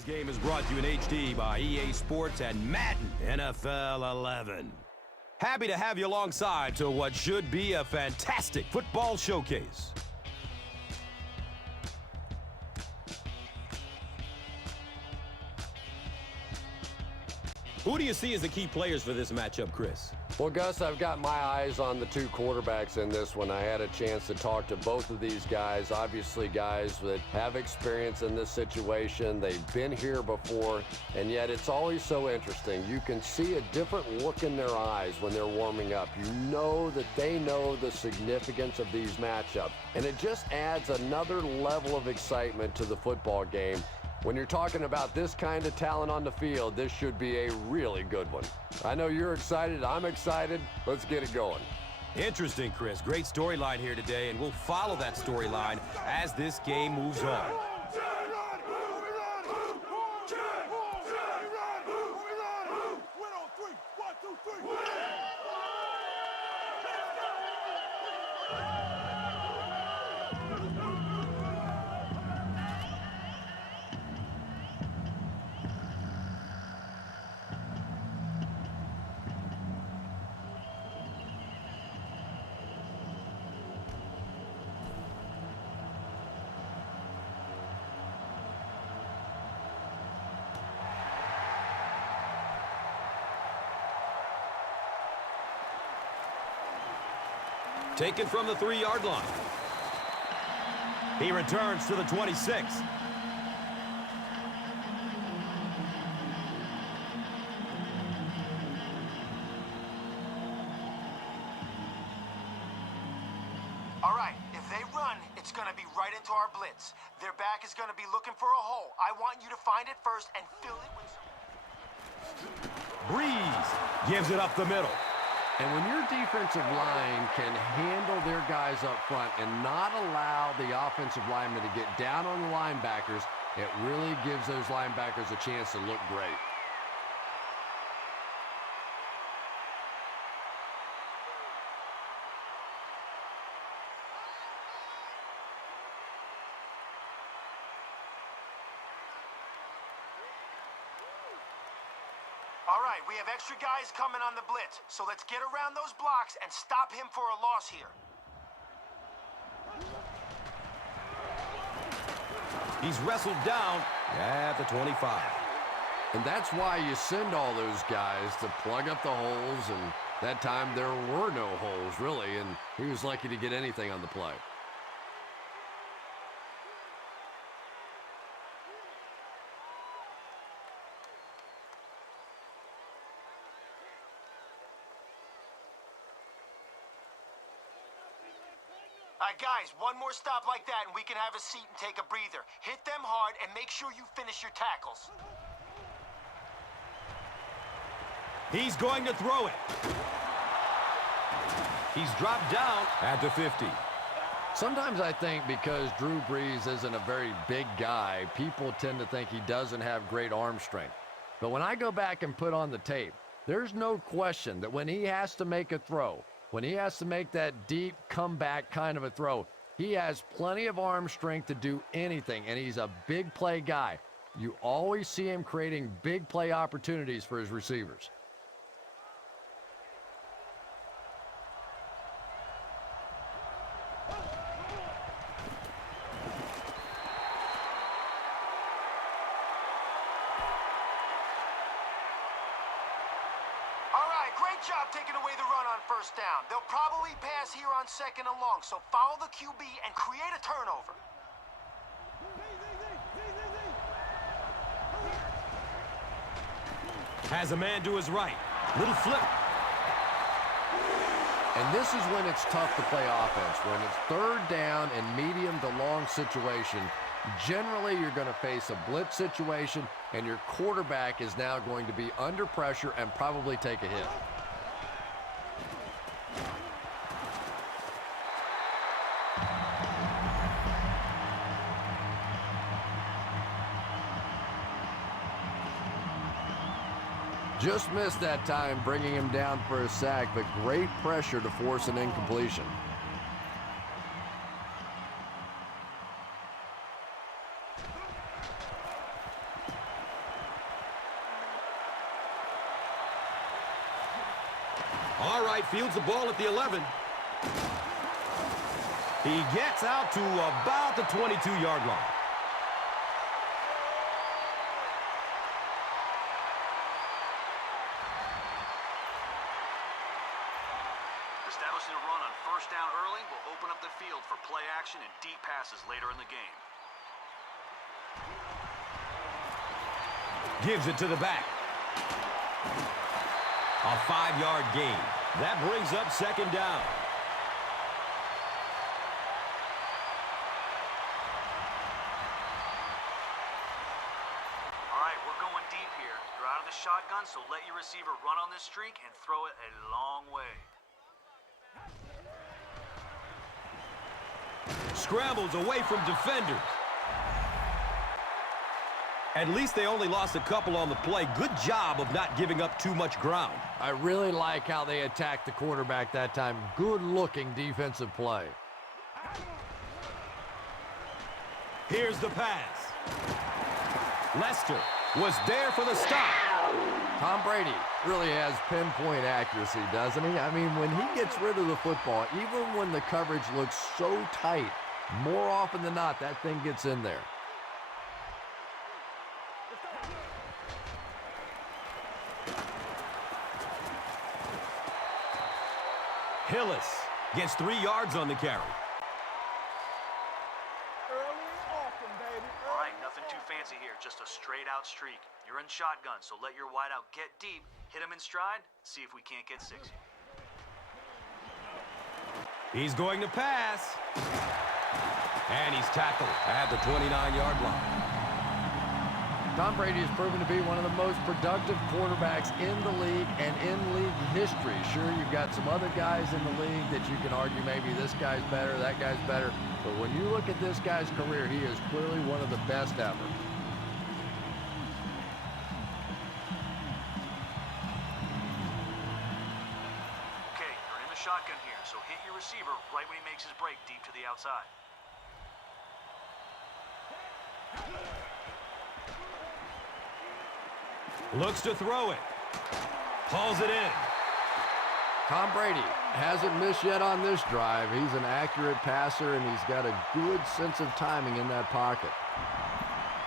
Today's game is brought to you in HD by EA Sports and Madden NFL 11. Happy to have you alongside to what should be a fantastic football showcase. Who do you see as the key players for this matchup, Chris? Well, Gus, I've got my eyes on the two quarterbacks in this one. I had a chance to talk to both of these guys, obviously guys that have experience in this situation. They've been here before, and yet it's always so interesting. You can see a different look in their eyes when they're warming up. You know that they know the significance of these matchups, and it just adds another level of excitement to the football game. When you're talking about this kind of talent on the field, this should be a really good one. I know you're excited. I'm excited. Let's get it going. Interesting, Chris. Great storyline here today, and we'll follow that storyline as this game moves on. Taken from the 3-yard line. He returns to the 26. All right, if they run, it's going to be right into our blitz. Their back is going to be looking for a hole. I want you to find it first and fill it with some... Breeze gives it up the middle. And when your defensive line can handle their guys up front and not allow the offensive linemen to get down on the linebackers, it really gives those linebackers a chance to look great. All right, we have extra guys coming on the blitz, so let's get around those blocks and stop him for a loss here. He's wrestled down at the 25. And that's why you send all those guys to plug up the holes, and that time there were no holes, really, and he was lucky to get anything on the play. All right, guys, one more stop like that and we can have a seat and take a breather. Hit them hard and make sure you finish your tackles. He's going to throw it. He's dropped down at the 50. Sometimes I think because Drew Brees isn't a very big guy, people tend to think he doesn't have great arm strength. But when I go back and put on the tape, there's no question that when he has to make a throw, when he has to make that deep comeback kind of a throw, he has plenty of arm strength to do anything, and he's a big play guy. You always see him creating big play opportunities for his receivers. Great job taking away the run on first down. They'll probably pass here on second and long, so follow the QB and create a turnover. Has a man to his right. Little flip. And this is when it's tough to play offense. When it's third down and medium to long situation, generally you're going to face a blitz situation, and your quarterback is now going to be under pressure and probably take a hit. Just missed that time, bringing him down for a sack, but great pressure to force an incompletion. right, fields the ball at the 11. He gets out to about the 22-yard line. Establishing a run on first down early will open up the field for play action and deep passes later in the game. Gives it to the back. A 5-yard gain. That brings up second down. All right, we're going deep here. You're out of the shotgun, so let your receiver run on this streak and throw it a long way. Scrambles away from defenders. At least they only lost a couple on the play. Good job of not giving up too much ground. I really like how they attacked the quarterback that time. Good-looking defensive play. Here's the pass. Lester was there for the stop. Tom Brady really has pinpoint accuracy, doesn't he? I mean, when he gets rid of the football, even when the coverage looks so tight, more often than not, that thing gets in there. Hillis gets 3 yards on the carry. All right, nothing too fancy here, just a straight-out streak. You're in shotgun, so let your wideout get deep, hit him in stride, see if we can't get 6. He's going to pass. And he's tackled at the 29-yard line. Tom Brady has proven to be one of the most productive quarterbacks in the league and in league history. Sure, you've got some other guys in the league that you can argue maybe this guy's better, that guy's better. But when you look at this guy's career, he is clearly one of the best ever. Okay, you're in the shotgun here, so hit your receiver right when he makes his break deep to the outside. Looks to throw it. Hauls it in. Tom Brady hasn't missed yet on this drive. He's an accurate passer, and he's got a good sense of timing in that pocket.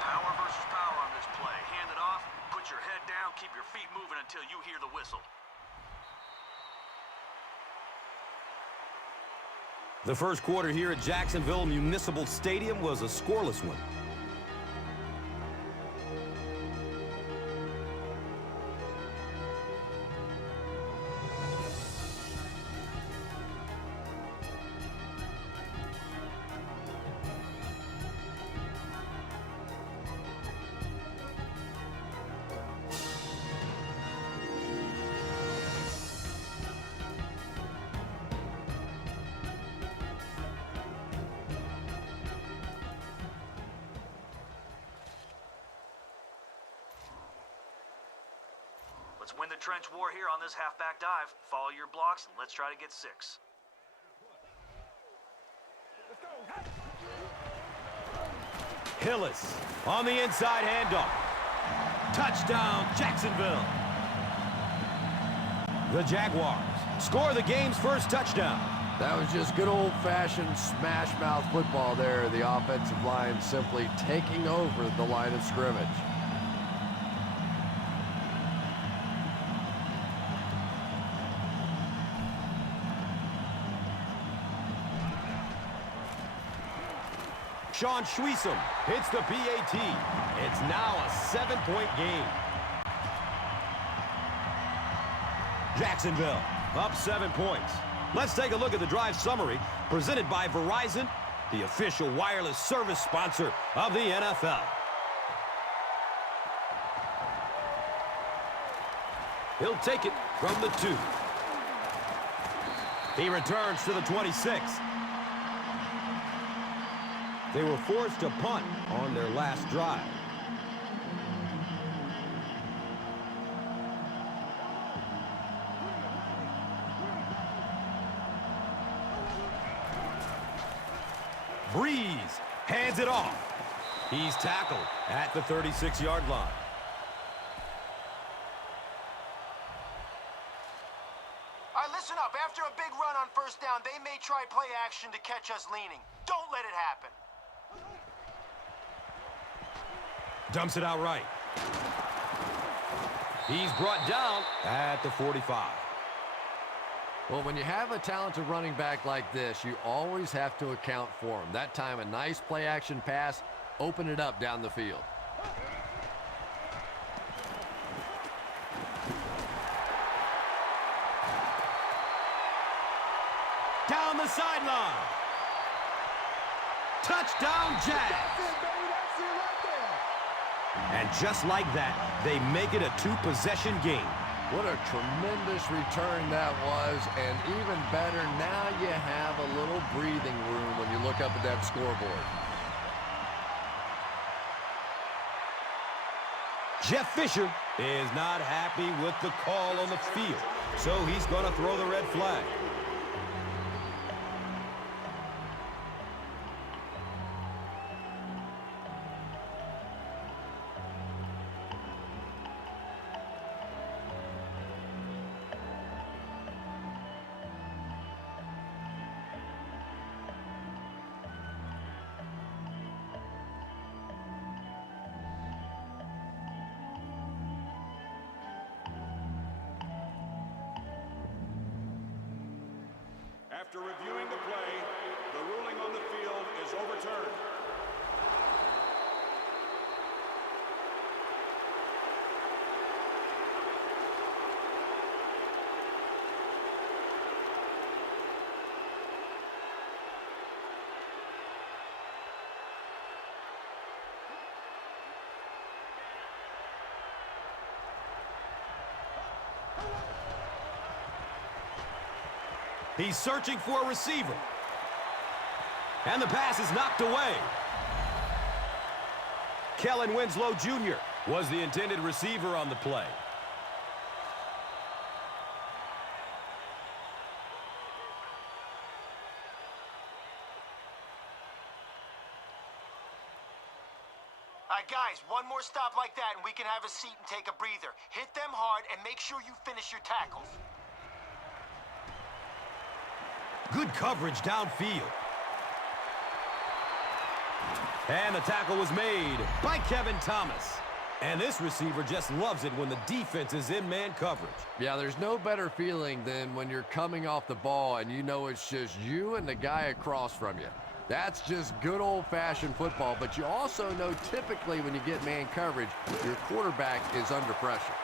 Power versus power on this play. Hand it off, put your head down, keep your feet moving until you hear the whistle. The first quarter here at Jacksonville Municipal Stadium was a scoreless one. Let's win the trench war here on this halfback dive. Follow your blocks, and let's try to get 6. Hillis on the inside handoff. Touchdown, Jacksonville. The Jaguars score the game's first touchdown. That was just good old-fashioned smash-mouth football there. The offensive line simply taking over the line of scrimmage. Sean Schwiesom hits the PAT. It's now a 7-point game. Jacksonville up 7 points. Let's take a look at the drive summary presented by Verizon, the official wireless service sponsor of the NFL. He'll take it from the 2. He returns to the 26. They were forced to punt on their last drive. Breeze hands it off. He's tackled at the 36-yard line. All right, listen up. right play action to catch us leaning. Don't let it happen. Dumps it out right. He's brought down at the 45. Well, when you have a talented running back like this, you always have to account for him. That time, a nice play-action pass opened it up down the field. Down the sideline. Touchdown, Jags. And just like that, they make it a two-possession game. What a tremendous return that was, and even better, now you have a little breathing room when you look up at that scoreboard. Jeff Fisher is not happy with the call on the field, so he's going to throw the red flag. After reviewing the play, the ruling on the field is overturned. He's searching for a receiver. And the pass is knocked away. Kellen Winslow Jr. was the intended receiver on the play. All right, guys, one more stop like that and we can have a seat and take a breather. Hit them hard and make sure you finish your tackles. Good coverage downfield. And the tackle was made by Kevin Thomas. And this receiver just loves it when the defense is in man coverage. Yeah, there's no better feeling than when you're coming off the ball and you know it's just you and the guy across from you. That's just good old-fashioned football, but you also know typically when you get man coverage, your quarterback is under pressure.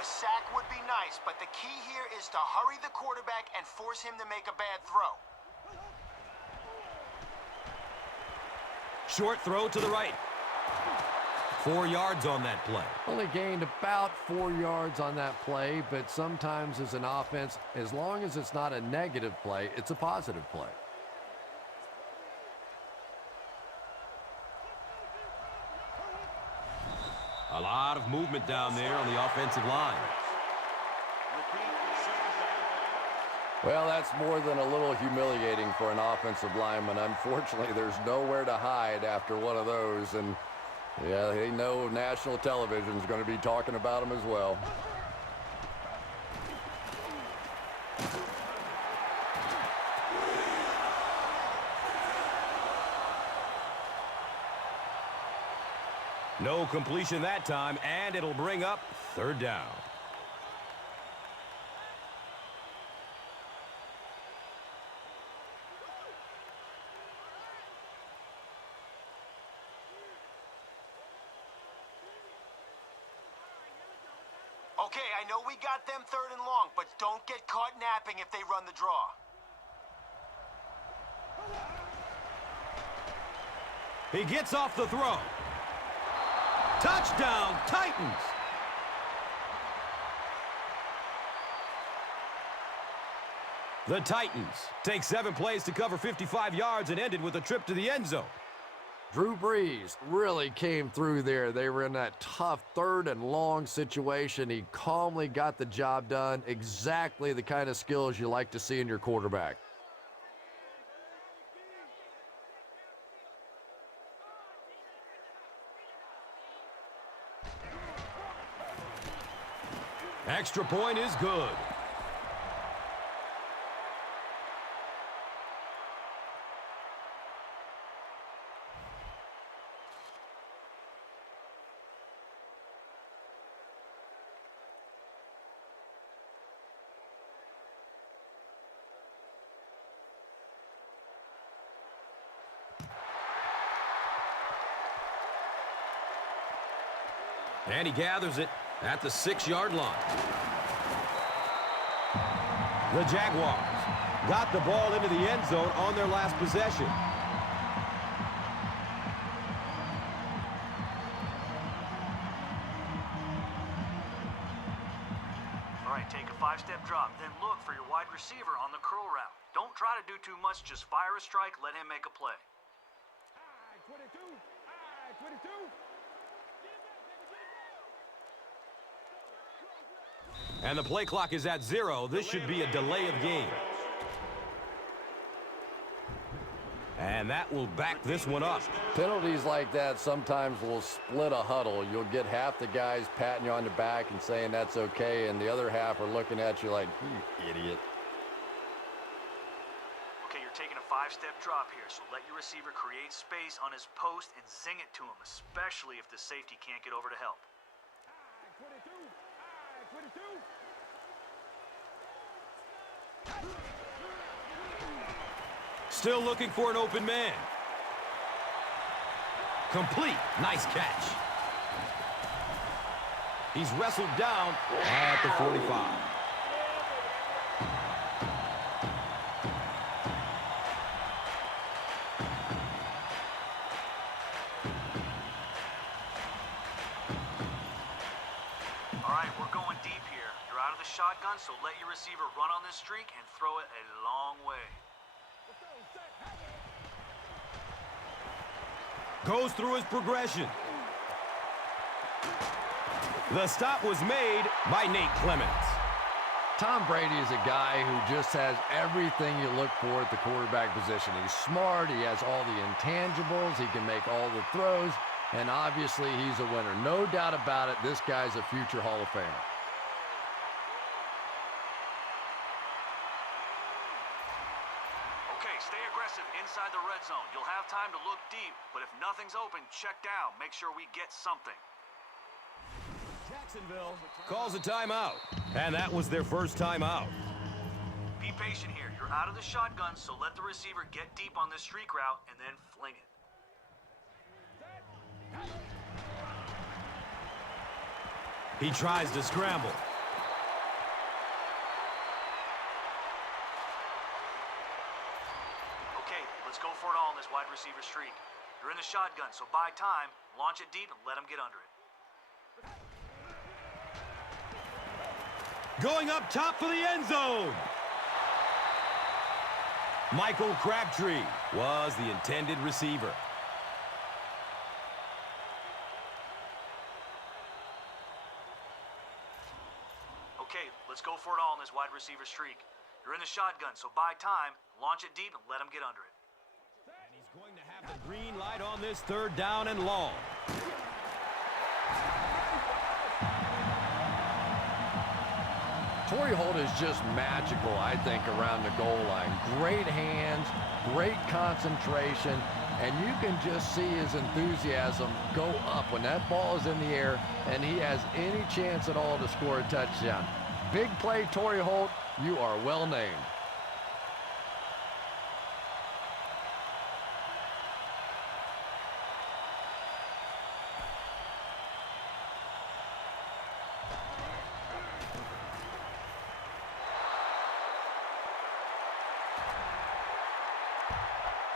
A sack would be nice, but the key here is to hurry the quarterback and force him to make a bad throw. Short throw to the right. 4 yards on that play. Only gained about 4 yards on that play, but sometimes as an offense, as long as it's not a negative play, it's a positive play. A lot of movement down there on the offensive line. Well, that's more than a little humiliating for an offensive lineman. Unfortunately, there's nowhere to hide after one of those, and yeah, they know national television is going to be talking about them as well. No completion that time, and it'll bring up third down. Okay, I know we got them 3rd and long, but don't get caught napping if they run the draw. He gets off the throw. Touchdown, Titans! The Titans take 7 plays to cover 55 yards and ended with a trip to the end zone. Drew Brees really came through there. They were in that tough 3rd and long situation. He calmly got the job done. Exactly the kind of skills you like to see in your quarterback. Extra point is good. And he gathers it at the 6-yard line. The Jaguars got the ball into the end zone on their last possession. All right, take a 5-step drop, then look for your wide receiver on the curl route. Don't try to do too much, just fire a strike, let him make a play. And the play clock is at 0. This should be a delay of game. And that will back this one up. Penalties like that sometimes will split a huddle. You'll get half the guys patting you on the back and saying that's okay, and the other half are looking at you like, you idiot. Okay, you're taking a 5-step drop here, so let your receiver create space on his post and zing it to him, especially if the safety can't get over to help. Still looking for an open man. Complete. Nice catch. He's wrestled down at the 45. All right, we're going deep here. You're out of the shotgun, so let your receiver run on this streak and throw it a long way. Goes through his progression. The stop was made by Nate Clements. Tom Brady is a guy who just has everything you look for at the quarterback position. He's smart, he has all the intangibles, he can make all the throws, and obviously he's a winner. No doubt about it, this guy's a future Hall of Famer. Okay, stay aggressive inside the red zone. You'll have time to look deep, but if nothing's open, check down. Make sure we get something. Jacksonville calls a timeout, and that was their first timeout. Be patient here. You're out of the shotgun, so let the receiver get deep on this streak route and then fling it. He tries to scramble. Okay, let's go for it all in this wide receiver streak. You're in the shotgun, so buy time, launch it deep, and let him get under it. Going up top for the end zone. Michael Crabtree was the intended receiver. Okay, let's go for it all in this wide receiver streak. You're in the shotgun, so buy time, launch it deep, and let him get under it. And he's going to have the green light on this 3rd down and long. Torrey Holt is just magical, I think, around the goal line. Great hands, great concentration, and you can just see his enthusiasm go up when that ball is in the air and he has any chance at all to score a touchdown. Big play, Torrey Holt. You are well named.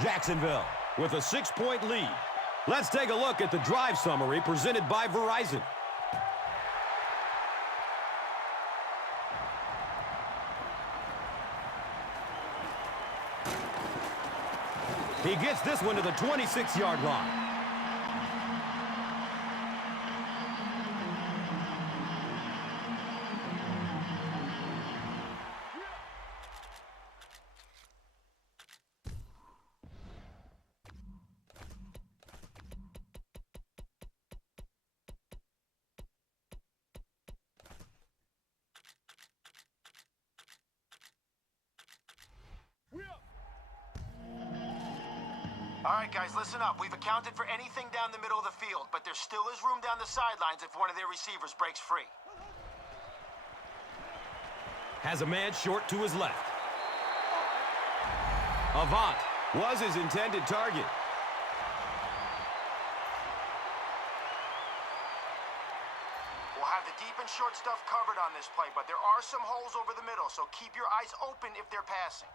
Jacksonville with a 6-point lead. Let's take a look at the drive summary presented by Verizon. He gets this one to the 26-yard line. All right, guys, listen up. We've accounted for anything down the middle of the field, but there still is room down the sidelines if one of their receivers breaks free. Has a man short to his left. Avant was his intended target. short stuff covered on this play, but there are some holes over the middle, so keep your eyes open if they're passing.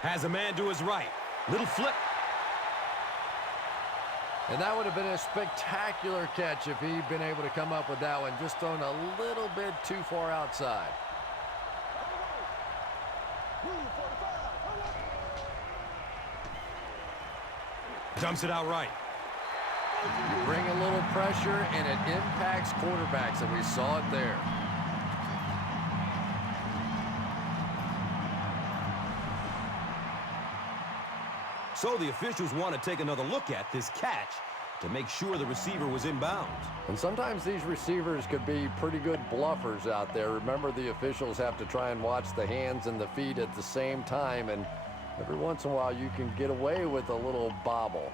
Has a man to his right. Little flip. And that would have been a spectacular catch if he'd been able to come up with that one, just thrown a little bit too far outside. Dumps it out right. You bring a little pressure, and it impacts quarterbacks, and we saw it there. So the officials want to take another look at this catch to make sure the receiver was in bounds. And sometimes these receivers could be pretty good bluffers out there. Remember, the officials have to try and watch the hands and the feet at the same time, and every once in a while you can get away with a little bobble.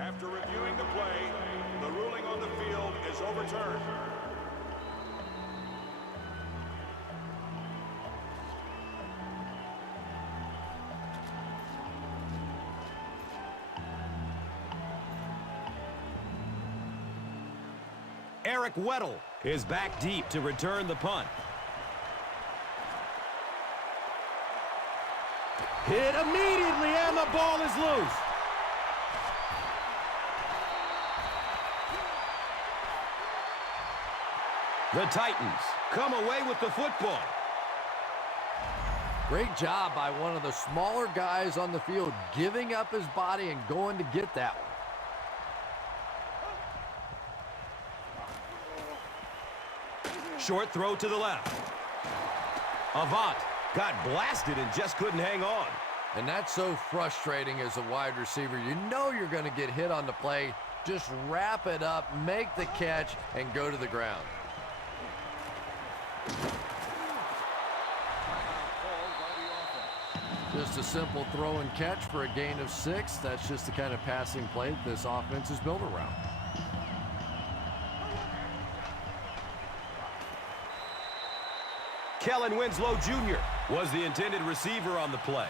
After reviewing the play, the ruling on the field is overturned. Eric Weddle is back deep to return the punt. Hit immediately, and the ball is loose. The Titans come away with the football. Great job by one of the smaller guys on the field, giving up his body and going to get that one. Short throw to the left. Avant got blasted and just couldn't hang on. And that's so frustrating as a wide receiver. You know you're going to get hit on the play. Just wrap it up, make the catch, and go to the ground. Just a simple throw and catch for a gain of 6. That's just the kind of passing play that this offense is built around. Kellen Winslow Jr. was the intended receiver on the play.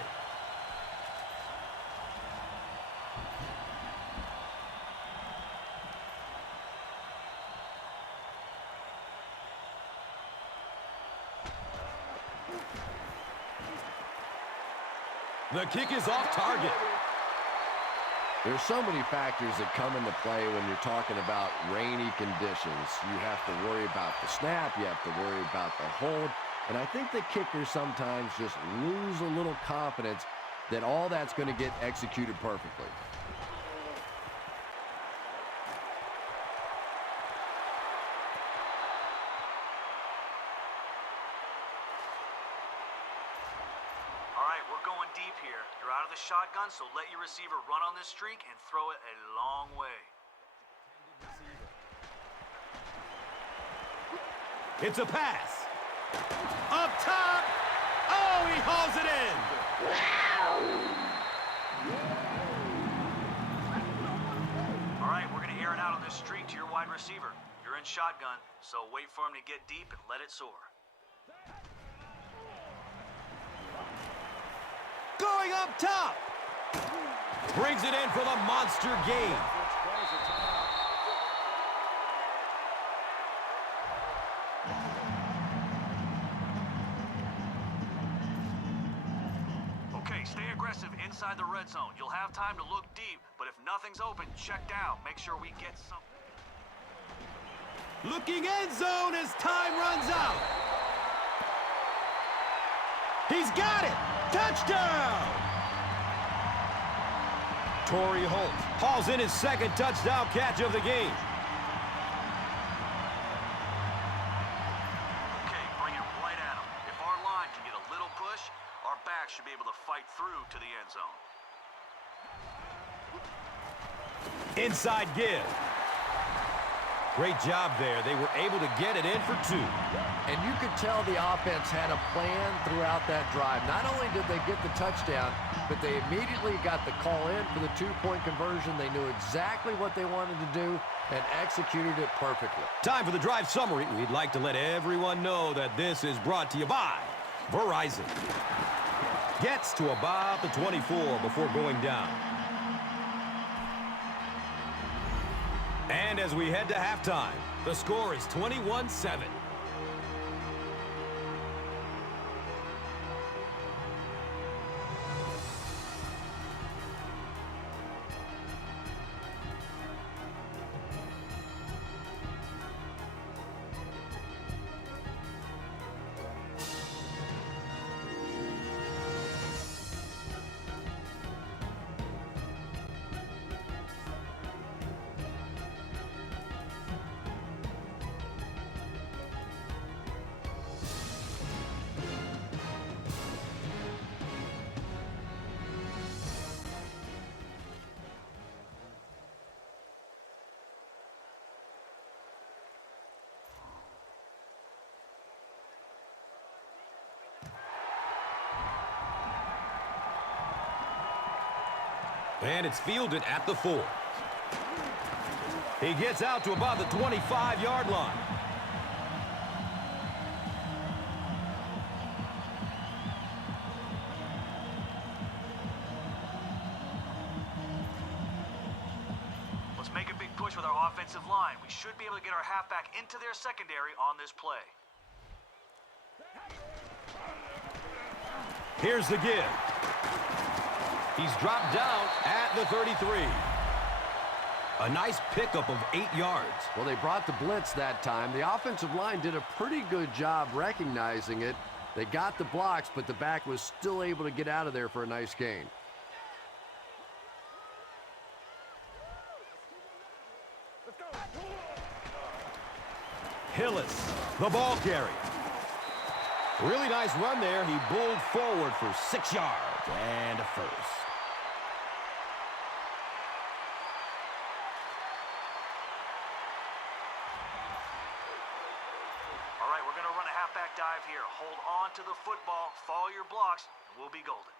The kick is off target. There's so many factors that come into play when you're talking about rainy conditions. You have to worry about the snap. You have to worry about the hold. And I think the kickers sometimes just lose a little confidence that all that's going to get executed perfectly. All right, we're going deep here. You're out of the shotgun, so let your receiver run on this streak and throw it a long way. It's a pass. Up top. Oh, he hauls it in. All right, we're going to air it out on this streak to your wide receiver. You're in shotgun, so wait for him to get deep and let it soar. Going up top. Brings it in for the monster gain. Okay, stay aggressive inside the red zone. You'll have time to look deep, but if nothing's open, check down. Make sure we get something. Looking end zone as time runs out. He's got it. Touchdown! Torrey Holt hauls in his second touchdown catch of the game. Okay, bring it right at him. If our line can get a little push, our back should be able to fight through to the end zone. Inside give. Great job there. They were able to get it in for 2. And you could tell the offense had a plan throughout that drive. Not only did they get the touchdown, but they immediately got the call in for the 2-point conversion. They knew exactly what they wanted to do and executed it perfectly. Time for the drive summary. We'd like to let everyone know that this is brought to you by Verizon. Gets to about the 24 before going down. And as we head to halftime, the score is 21-7. And it's fielded at the 4. He gets out to about the 25-yard line. Let's make a big push with our offensive line. We should be able to get our halfback into their secondary on this play. Here's the give. He's dropped down at the 33. A nice pickup of 8 yards. Well, they brought the blitz that time. The offensive line did a pretty good job recognizing it. They got the blocks, but the back was still able to get out of there for a nice gain. Hillis, the ball carrier. Really nice run there. He bowled forward for 6 yards and a first. All right, we're going to run a halfback dive here. Hold on to the football, follow your blocks, and we'll be golden.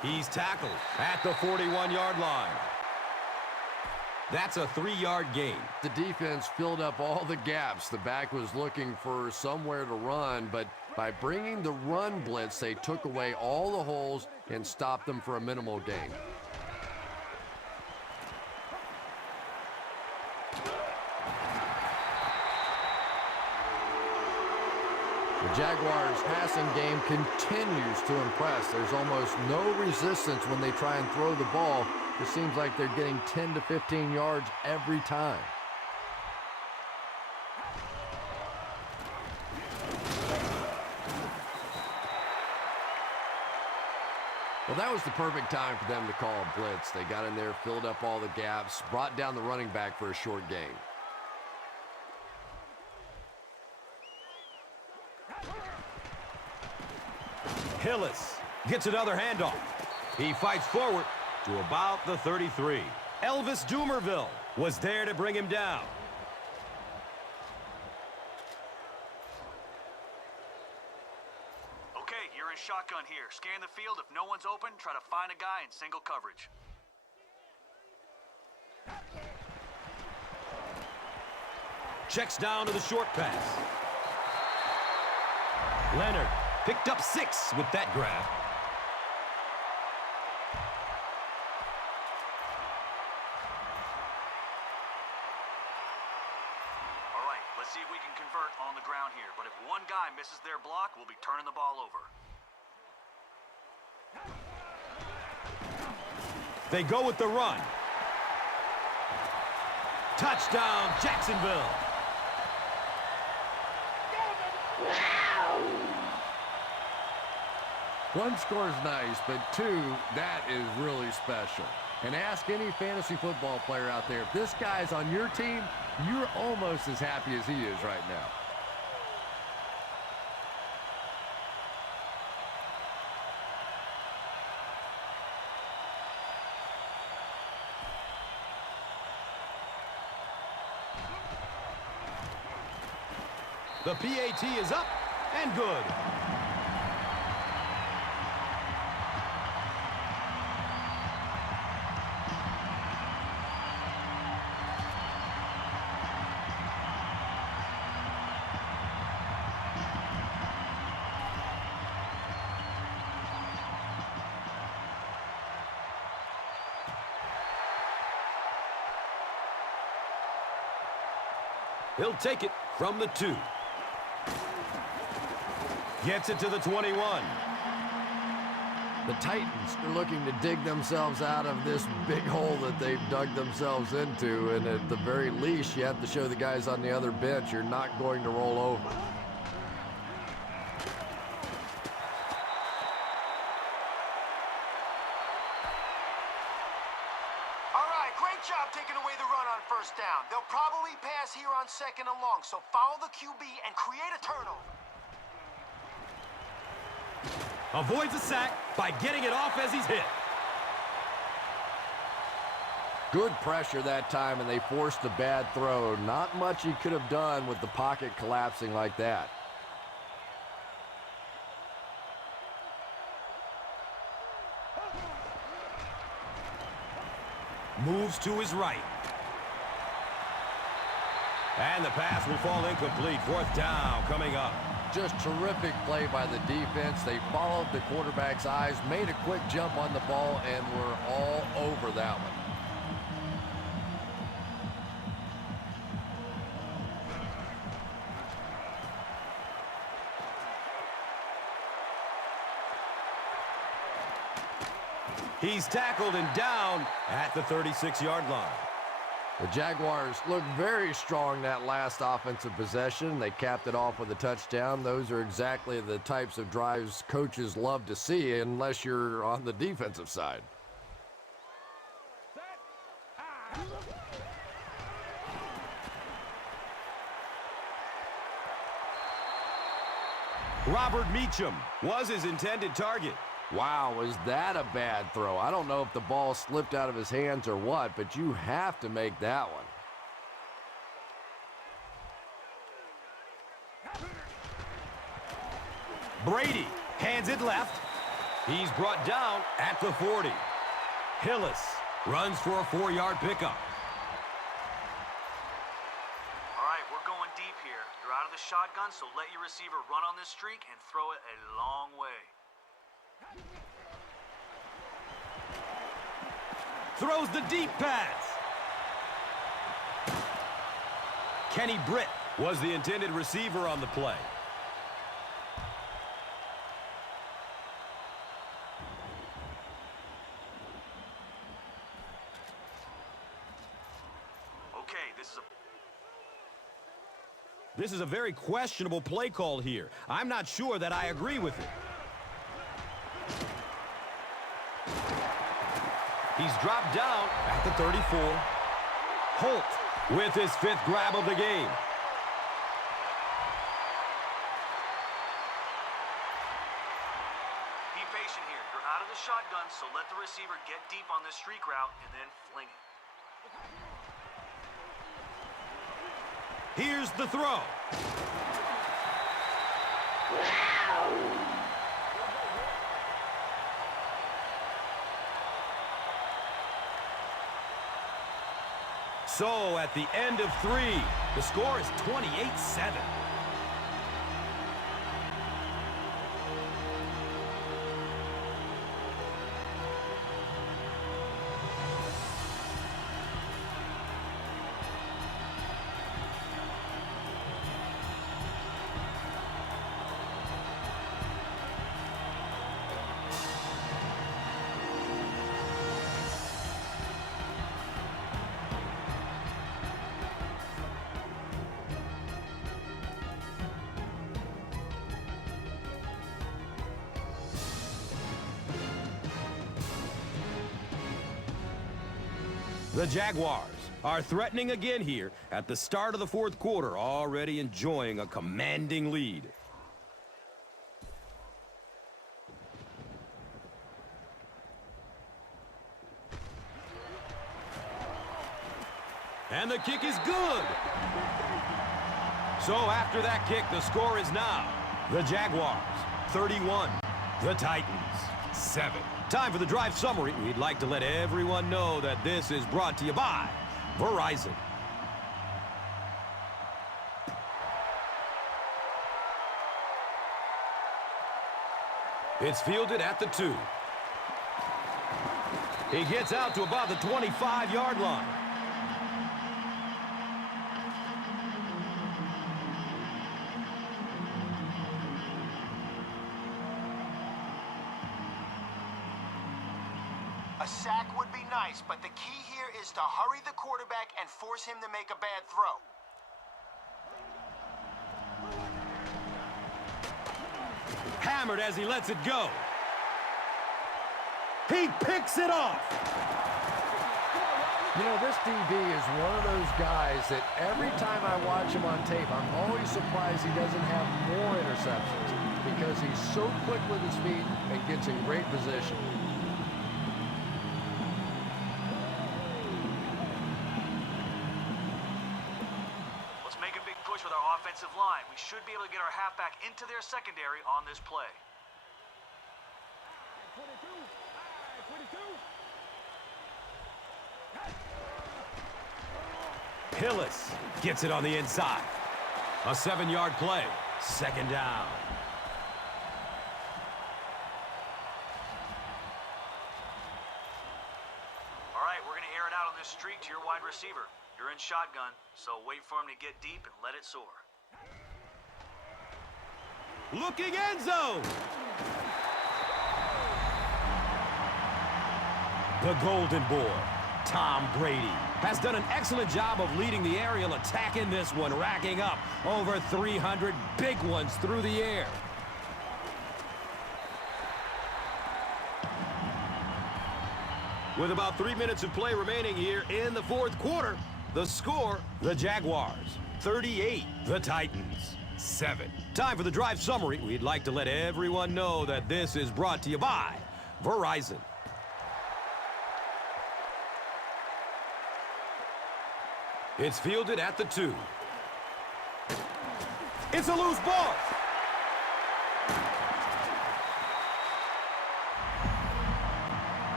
He's tackled at the 41-yard line. That's a 3-yard gain. The defense filled up all the gaps. The back was looking for somewhere to run, but by bringing the run blitz, they took away all the holes and stopped them for a minimal gain. The Jaguars' passing game continues to impress. There's almost no resistance when they try and throw the ball. It seems like they're getting 10 to 15 yards every time. Well, that was the perfect time for them to call a blitz. They got in there, filled up all the gaps, brought down the running back for a short gain. Hillis gets another handoff. He fights forward to about the 33. Elvis Dumerville was there to bring him down. Okay, you're in shotgun here. Scan the field. If no one's open, try to find a guy in single coverage. Checks down to the short pass. Leonard picked up 6 with that grab. All right, let's see if we can convert on the ground here. But if one guy misses their block, we'll be turning the ball over. They go with the run. Touchdown, Jacksonville. One score is nice, but 2, that is really special. And ask any fantasy football player out there, if this guy's on your team, you're almost as happy as he is right now. The PAT is up and good. He'll take it from the 2. Gets it to the 21. The Titans are looking to dig themselves out of this big hole that they've dug themselves into, and at the very least, you have to show the guys on the other bench you're not going to roll over. All right, great job taking away the run on first down. They'll probably pass here on 2nd and long, so follow the QB and create a turnover. Avoids a sack by getting it off as he's hit. Good pressure that time, and they forced a bad throw. Not much he could have done with the pocket collapsing like that. Moves to his right. And the pass will fall incomplete. 4th down coming up. Just terrific play by the defense. They followed the quarterback's eyes, made a quick jump on the ball, and were all over that one. He's tackled and down at the 36-yard line. The Jaguars looked very strong that last offensive possession. They capped it off with a touchdown. Those are exactly the types of drives coaches love to see, unless you're on the defensive side. Robert Meacham was his intended target. Wow, was that a bad throw? I don't know if the ball slipped out of his hands or what, but you have to make that one. Brady hands it left. He's brought down at the 40. Hillis runs for a 4-yard pickup. All right, we're going deep here. You're out of the shotgun, so let your receiver run on this streak and throw it a long way. Throws the deep pass. Kenny Britt was the intended receiver on the play. Okay, This is a very questionable play call here. I'm not sure that I agree with it. He's dropped down at the 34. Holt with his 5th grab of the game. Be patient here. You're out of the shotgun, so let the receiver get deep on this streak route and then fling it. Here's the throw. So at the end of 3, the score is 28-7. The Jaguars are threatening again here at the start of the 4th quarter, already enjoying a commanding lead. And the kick is good. So after that kick, the score is now the Jaguars 31, the Titans 7. Time for the drive summary. We'd like to let everyone know that this is brought to you by Verizon. It's fielded at the 2. He gets out to about the 25-yard line. A sack would be nice, but the key here is to hurry the quarterback and force him to make a bad throw. Hammered as he lets it go. He picks it off. You know, this DB is one of those guys that every time I watch him on tape, I'm always surprised he doesn't have more interceptions because he's so quick with his feet and gets in great position. Let's make a big push with our offensive line. We should be able to get our halfback into their secondary on this play. Hillis gets it on the inside. A 7-yard play. Second down. All right, we're going to air it out on this streak to your wide receiver. You're in shotgun, so wait for him to get deep and let it soar. Looking end zone. The Golden Boy, Tom Brady, has done an excellent job of leading the aerial attack in this one, racking up over 300 big ones through the air. With about 3 minutes of play remaining here in the fourth quarter, the score, the Jaguars 38, the Titans 7. Time for the drive summary. We'd like to let everyone know that this is brought to you by Verizon. It's fielded at the 2. It's a loose ball.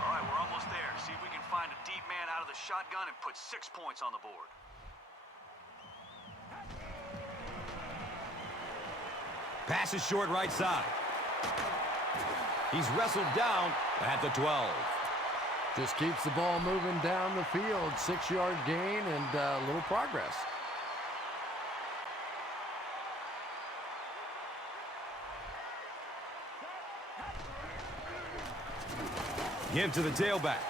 All right, we're almost there. See if we can find a deep man out of the shotgun and put 6 points on the board. Pass is short right side. He's wrestled down at the 12. Just keeps the ball moving down the field. 6-yard gain and a little progress. Give to the tailback.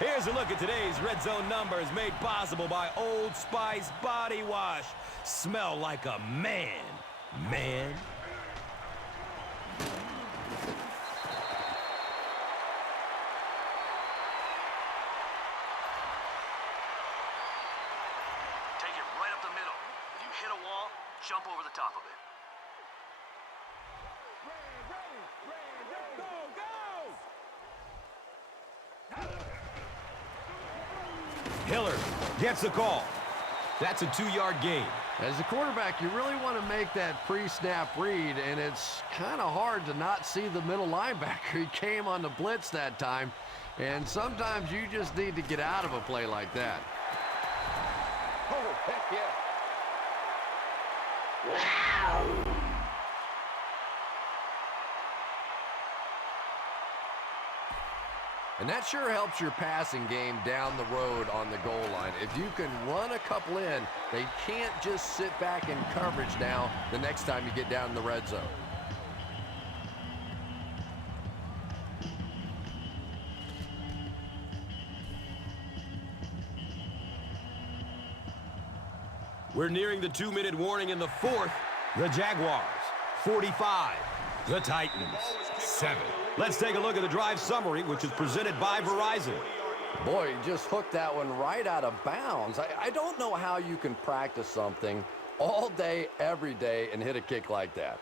Here's a look at today's Red Zone numbers made possible by Old Spice Body Wash. Smell like a man, man. Take it right up the middle. If you hit a wall, jump over the top of it. Hiller gets the call. That's a 2-yard gain. As a quarterback, you really want to make that pre-snap read, and it's kind of hard to not see the middle linebacker. He came on the blitz that time, and sometimes you just need to get out of a play like that. Oh, heck yeah. And that sure helps your passing game down the road on the goal line. If you can run a couple in, they can't just sit back in coverage now the next time you get down in the red zone. We're nearing the 2-minute warning in the fourth. The Jaguars 45, the Titans 7. Let's take a look at the drive summary, which is presented by Verizon. Boy, you just hooked that one right out of bounds. I don't know how you can practice something all day, every day, and hit a kick like that.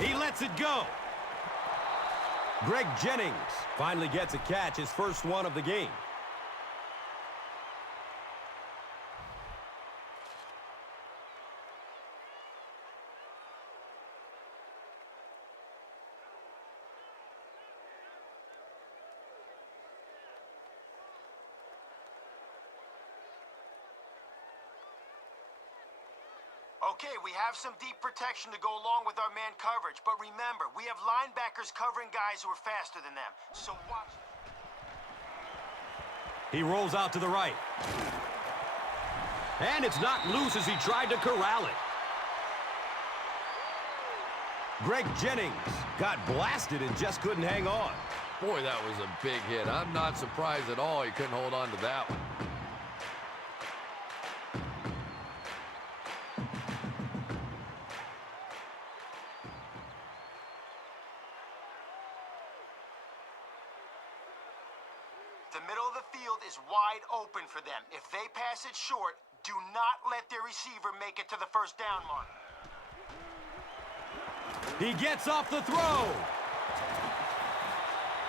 He lets it go. Greg Jennings finally gets a catch, his first one of the game. Okay, we have some deep protection to go along with our man coverage, but remember, we have linebackers covering guys who are faster than them. So watch. He rolls out to the right. And it's knocked loose as he tried to corral it. Greg Jennings got blasted and just couldn't hang on. Boy, that was a big hit. I'm not surprised at all he couldn't hold on to that one. The middle of the field is wide open for them. If they pass it short, do not let their receiver make it to the first down mark. He gets off the throw.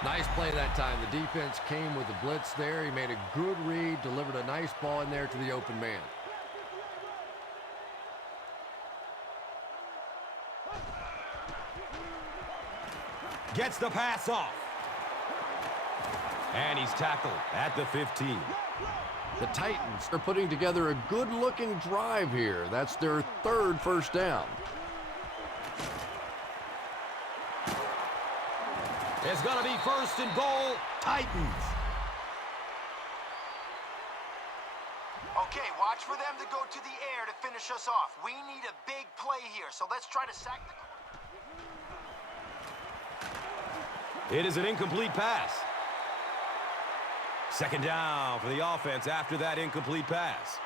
Nice play that time. The defense came with the blitz there. He made a good read, delivered a nice ball in there to the open man. Gets the pass off. And he's tackled at the 15. The Titans are putting together a good-looking drive here. That's their third first down. It's going to be first and goal, Titans. Okay, watch for them to go to the air to finish us off. We need a big play here, so let's try to sack the... It is an incomplete pass. Second down for the offense after that incomplete pass.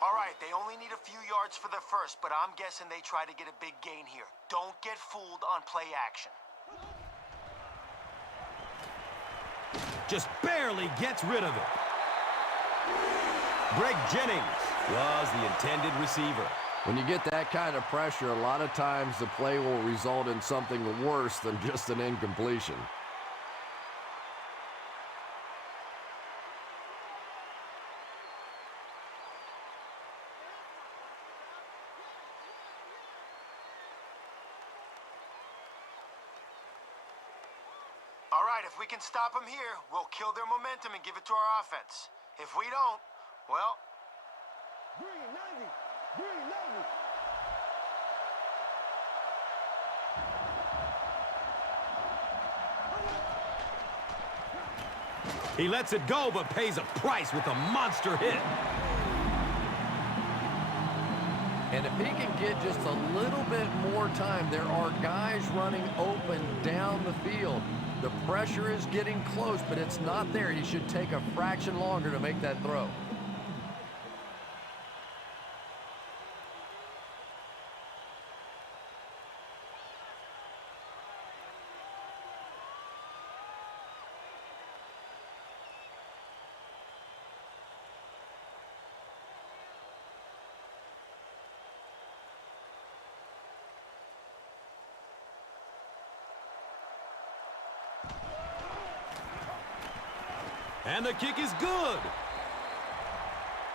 All right, they only need a few yards for the first, but I'm guessing they try to get a big gain here. Don't get fooled on play action. Just barely gets rid of it. Greg Jennings was the intended receiver. When you get that kind of pressure, a lot of times the play will result in something worse than just an incompletion. All right, if we can stop them here, we'll kill their momentum and give it to our offense. If we don't, well... Green 90! Green 90! He lets it go, but pays a price with a monster hit. And if he can get just a little bit more time, there are guys running open down the field. The pressure is getting close, but it's not there. He should take a fraction longer to make that throw. And the kick is good.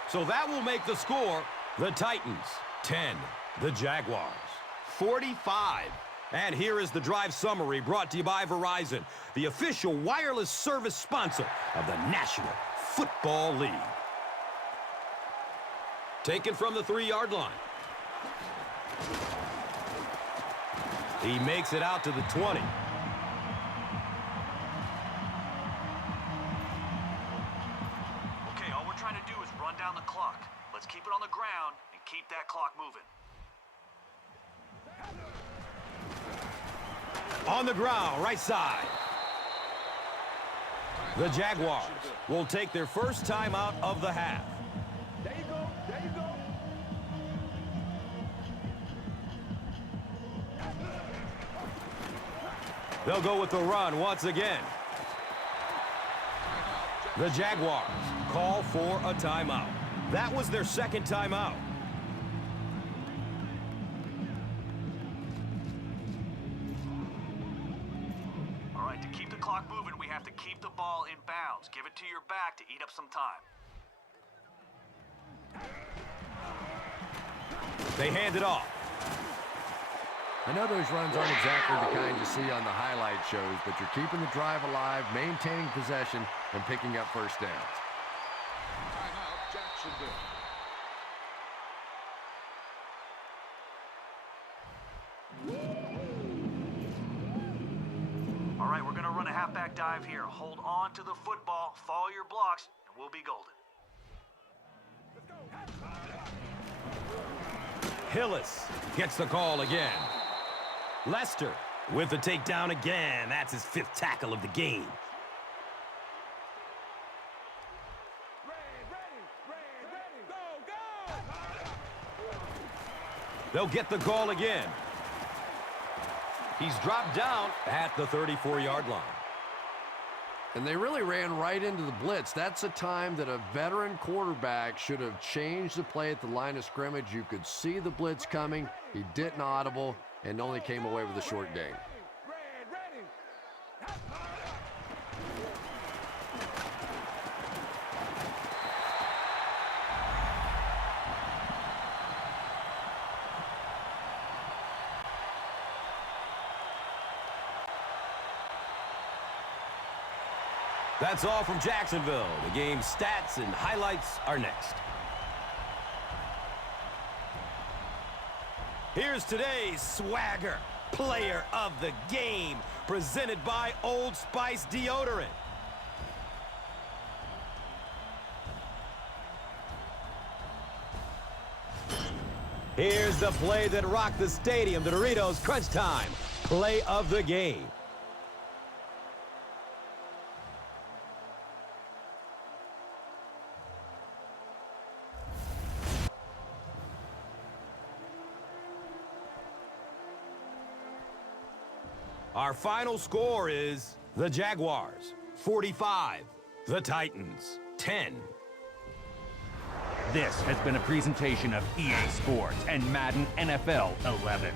So that will make the score the Titans 10, the Jaguars 45. And here is the drive summary brought to you by Verizon, the official wireless service sponsor of the National Football League. Taken from the 3-yard line. He makes it out to the 20. Okay, all we're trying to do is run down the clock. Let's keep it on the ground and keep that clock moving. On the ground, right side. The Jaguars will take their first timeout of the half. There you go. There you go. They'll go with the run once again. The Jaguars call for a timeout. That was their second timeout. All right, to keep the clock moving, we have to keep the ball in bounds. Give it to your back to eat up some time. They hand it off. I know those runs aren't exactly the kind you see on the highlight shows, but you're keeping the drive alive, maintaining possession, and picking up first downs. Timeout, Jacksonville. All right, we're going to run a halfback dive here. Hold on to the football, follow your blocks, and we'll be golden. Hillis gets the call again. Lester with the takedown again. That's his 5th tackle of the game. They'll get the call again. He's dropped down at the 34-yard line. And they really ran right into the blitz. That's a time that a veteran quarterback should have changed the play at the line of scrimmage. You could see the blitz coming. He didn't audible and only came away with a short gain. That's all from Jacksonville. The game's stats and highlights are next. Here's today's swagger player of the game, presented by Old Spice Deodorant. Here's the play that rocked the stadium, the Doritos Crunch Time play of the game. Our final score is the Jaguars 45, the Titans 10. This has been a presentation of EA Sports and Madden NFL 11.